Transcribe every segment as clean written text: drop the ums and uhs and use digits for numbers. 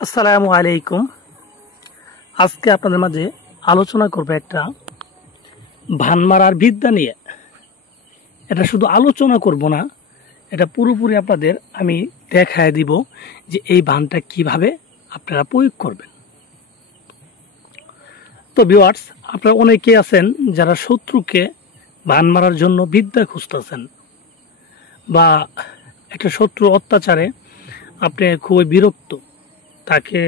আসসালামু আলাইকুম। আজকে আপনাদের মাঝে আলোচনা করব একটা ভান মারার বিদ্যা নিয়ে। এটা শুধু আলোচনা করব না, এটা পুরোপুরি আপনাদের আমি দেখায় দিব যে এই ভানটা কিভাবে আপনারা প্রয়োগ করবেন। তো ভিউয়ার্স, আপনারা অনেকে আছেন যারা শত্রুকে ভান মারার জন্য বিদ্যা খুঁজতেছেন, বা একটা শত্রু অত্যাচারে আপনি খুবই বিরক্ত, তাকে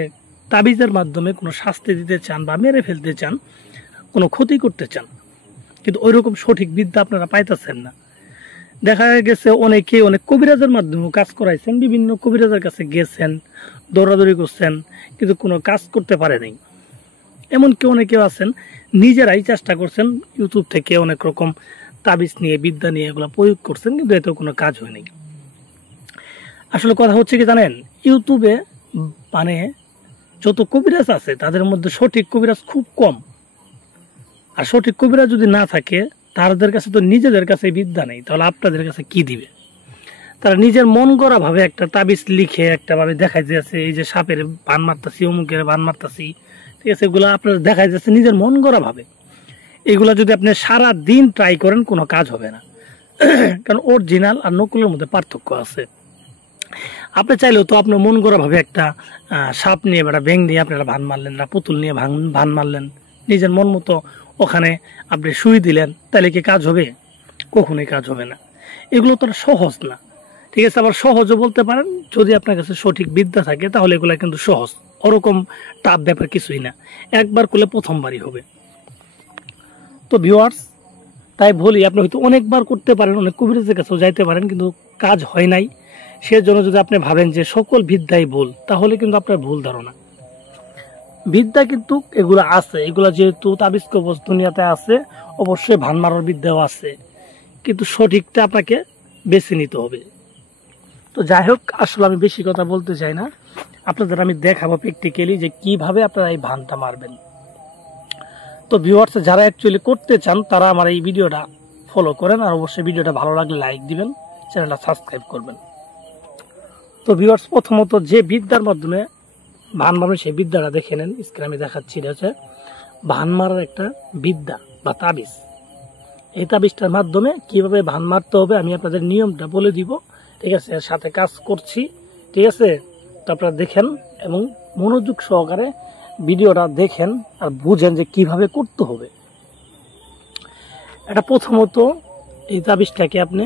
তাবিজের মাধ্যমে কোনো শাস্তি দিতে চান বা মেরে ফেলতে চান, কোনো ক্ষতি করতে চান, কিন্তু ওই রকম সঠিক বিদ্যা আপনারা পাইতেছেন না। দেখা গেছে অনেকে অনেক কবিরাজের মাধ্যমে কাজ করাইছেন, বিভিন্ন কবিরাজের কাছে গেছেন, দৌড়াদৌড়ি করছেন, কিন্তু কোনো কাজ করতে পারে নাই। এমনকি অনেকেও আছেন নিজেরাই চেষ্টা করছেন, ইউটিউব থেকে অনেক রকম তাবিজ নিয়ে বিদ্যা নিয়ে এগুলো প্রয়োগ করছেন, কিন্তু এতেও কোনো কাজ হয়নি। আসলে কথা হচ্ছে কি জানেন, ইউটিউবে মানে যত কবিরাজ আছে তাদের মধ্যে সঠিক কবিরাজ খুব কম। আর সঠিক কবিরাজ যদি না থাকে, তাদের কাছে তো নিজেদের কাছে বিদ্যা নেই, তাহলে আপনাদের কাছে কি দিবে? তারা নিজের মন গড়া ভাবে একটা তাবিজ লিখে একটা ভাবে দেখাই যাচ্ছে, এই যে সাপের বান মারতাছি, অমুকের বান মারতাছি, ঠিক আছে, এগুলো আপনার দেখাই যাচ্ছে নিজের মন গড়া ভাবে। এগুলা যদি আপনি সারা দিন ট্রাই করেন, কোনো কাজ হবে না। কারণ অরিজিনাল আর নকলের মধ্যে পার্থক্য আছে। আপনি চাইলেও তো আপনার মন গড়া ভাবে একটা সাপ নিয়ে বা ব্যাঙ নিয়ে আপনারা ভান মারলেন, না পুতুল নিয়ে ভান মারলেন, নিজের মন মতো ওখানে আপনি শুই দিলেন, তাহলে কি কাজ হবে? কখনোই কাজ হবে না। এগুলো তো সহজ না, ঠিক আছে। আবার সহজও বলতে পারেন, যদি আপনার কাছে সঠিক বিদ্যা থাকে তাহলে এগুলো কিন্তু সহজ, ওরকম টাফ ব্যাপার কিছুই না। একবার করলে প্রথমবারই হবে। তো ভিউয়ার্স, তাই বলি, আপনি হয়তো অনেকবার করতে পারেন, অনেক কবিরাজের কাছেও যাইতে পারেন, কিন্তু কাজ হয় নাই। সেজন্য যদি আপনি ভাবেন যে সকল বিদ্যাই ভুল, তাহলে কিন্তু আপনার ভুল ধারণা। বিদ্যা কিন্তু এগুলো আছে, এগুলো যেহেতু তাবিজ কবজ দুনিয়াতে আছে, অবশ্যই ভান মারার বিদ্যাও আছে, কিন্তু সঠিকটা আপনাকে বেছে নিতে হবে। তো যাই হোক, আসলে আমি বেশি কথা বলতে চাই না, আপনাদের আমি দেখাবো প্র্যাকটিক্যালি যে কিভাবে আপনারা এই ভানটা মারবেন। তো ভিউয়ার্স, যারা অ্যাকচুয়ালি করতে চান তারা আমার এই ভিডিওটা ফলো করেন, আর অবশ্যই ভিডিওটা ভালো লাগলে লাইক দিবেন, চ্যানেলটা সাবস্ক্রাইব করবেন। তো ভিউয়ার্স, প্রথমত যে বিদ্যার মাধ্যমে ভান মারবেন সেই বিদ্যাটা দেখে নেন। স্ক্রিনে আমি দেখাচ্ছি, এটা হচ্ছে ভান মারার একটা বিদ্যা বা তাবিজ। এই তাবিজটার মাধ্যমে কিভাবে ভান মারতে হবে আমি আপনাদের নিয়মটা বলে দিব, ঠিক আছে। এর সাথে কাজ করছি, ঠিক আছে। তো আপনারা দেখেন এবং মনোযোগ সহকারে ভিডিওটা দেখেন আর বুঝেন যে কিভাবে করতে হবে। এটা প্রথমত এই তাবিজটাকে আপনি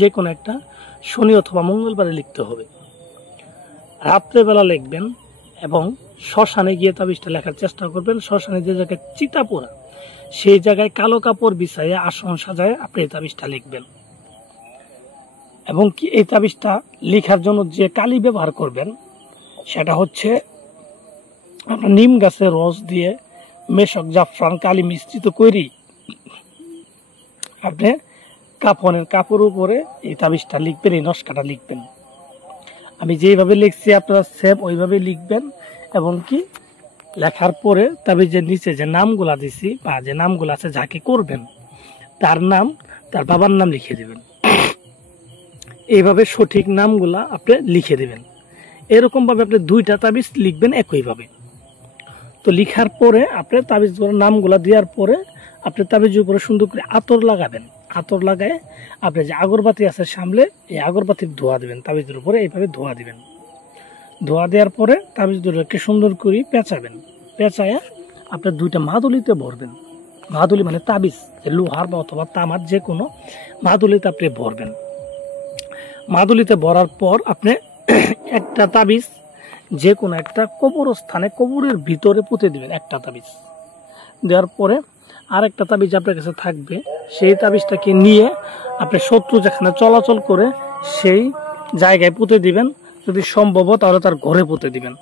যে কোনো একটা শনি অথবা মঙ্গলবারে লিখতে হবে। রাত্রেবেলা লিখবেন এবং শ্মশানে গিয়ে তাবিজটা লেখার চেষ্টা করবেন। শ্মশানে যে জায়গায় চিতা পোড়া, সেই জায়গায় কালো কাপড় বিছাইয়ে আসন সাজায় আপনি এই তাবিজটা লিখবেন। এবং কি এই তাবিজটা লেখার জন্য যে কালি ব্যবহার করবেন, সেটা হচ্ছে আপনার নিম গাছের রস দিয়ে মেশক জাফরান কালি মিশ্রিত করি আপনি কাফনের কাপড়ের উপরে এই তাবিজটা লিখবেন, এই নকশাটা লিখবেন। আমি যেইভাবে লিখছি আপনারা সেম ওইভাবে লিখবেন। এবং কি লেখার পরে তাবিজের নিচে যে নামগুলা দিছি বা যে নামগুলো আছে যাকে করবেন, তার নাম, তার বাবার নাম লিখে দিবেন। এইভাবে সঠিক নামগুলা আপনি লিখে দিবেন। এরকম ভাবে আপনি দুইটা তাবিজ লিখবেন একইভাবে। তো লিখার পরে আপনি তাবিজ নামগুলা দেওয়ার পরে আপনি তাবিজের উপরে সুন্দর করে আতর লাগাবেন। আতর লাগায় আপনি যে আগরবাতি আছে সামলে, এই আগরবাতির ধোয়া দিবেন তাবিজের উপরে, এইভাবে ধোয়া দিবেন। ধোয়া দেওয়ার পরে তাবিজ দুটোকে সুন্দর করে পেঁচাবেন। পেঁচায় আপনি দুইটা মাদুলিতে ভরবেন। মাদুলি মানে তাবিজ, লোহার বা অথবা তামার যে কোনো মাদুলিতে আপনি ভরবেন। মাদুলিতে ভরার পর আপনি একটা তাবিজ যে কোনো একটা কবরস্থানে, কবরের ভিতরে পুঁতে দিবেন একটা তাবিজ। দেওয়ার পরে আর একটা তাবিজ আপনার কাছে থাকবে, সেই তাবিজটাকে নিয়ে আপনি শত্রু যেখানে চলাচল করে সেই জায়গায় পুঁতে দিবেন। যদি সম্ভব তাহলে তার ঘরে পুঁতে দিবেন।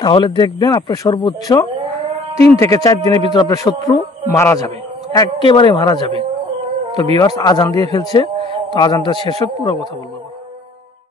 তাহলে দেখবেন আপনার সর্বোচ্চ 3 থেকে 4 দিনের ভিতরে আপনার শত্রু মারা যাবে, একেবারে মারা যাবে। তো ভিউয়ার্স, আজান দিয়ে ফেলছে, তো আজানটা শেষ হোক, পুরো কথা বলবো।